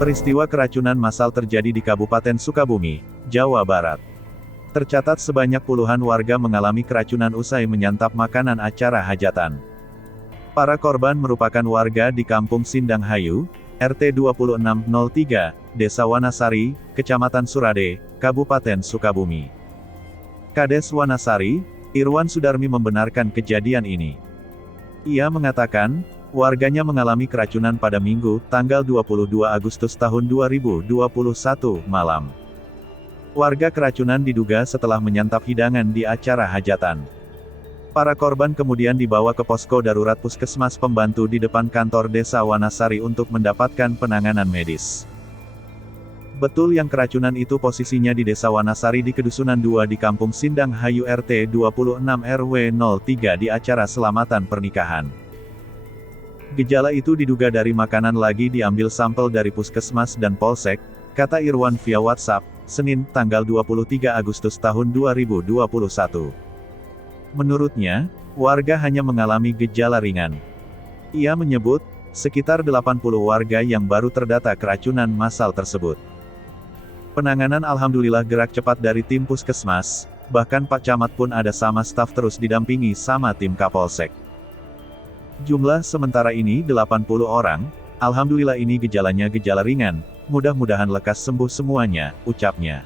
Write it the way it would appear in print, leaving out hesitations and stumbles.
Peristiwa keracunan massal terjadi di Kabupaten Sukabumi, Jawa Barat. Tercatat sebanyak puluhan warga mengalami keracunan usai menyantap makanan acara hajatan. Para korban merupakan warga di Kampung Sindang Hayu, RT 2603, Desa Wanasari, Kecamatan Surade, Kabupaten Sukabumi. Kades Wanasari, Irwan Sudarmi membenarkan kejadian ini. Ia mengatakan, warganya mengalami keracunan pada Minggu, tanggal 22 Agustus tahun 2021, malam. Warga keracunan diduga setelah menyantap hidangan di acara hajatan. Para korban kemudian dibawa ke posko darurat Puskesmas Pembantu di depan kantor Desa Wanasari untuk mendapatkan penanganan medis. Betul yang keracunan itu posisinya di Desa Wanasari di Kedusunan 2 di Kampung Sindang Hayu RT 26 RW 03 di acara selamatan pernikahan. Gejala itu diduga dari makanan lagi diambil sampel dari puskesmas dan polsek, kata Irwan via WhatsApp, Senin, tanggal 23 Agustus tahun 2021. Menurutnya, warga hanya mengalami gejala ringan. Ia menyebut, sekitar 80 warga yang baru terdata keracunan massal tersebut. Penanganan alhamdulillah gerak cepat dari tim puskesmas, bahkan Pak Camat pun ada sama staf terus didampingi sama tim Kapolsek. Jumlah sementara ini 80 orang, alhamdulillah ini gejalanya gejala ringan, mudah-mudahan lekas sembuh semuanya, ucapnya.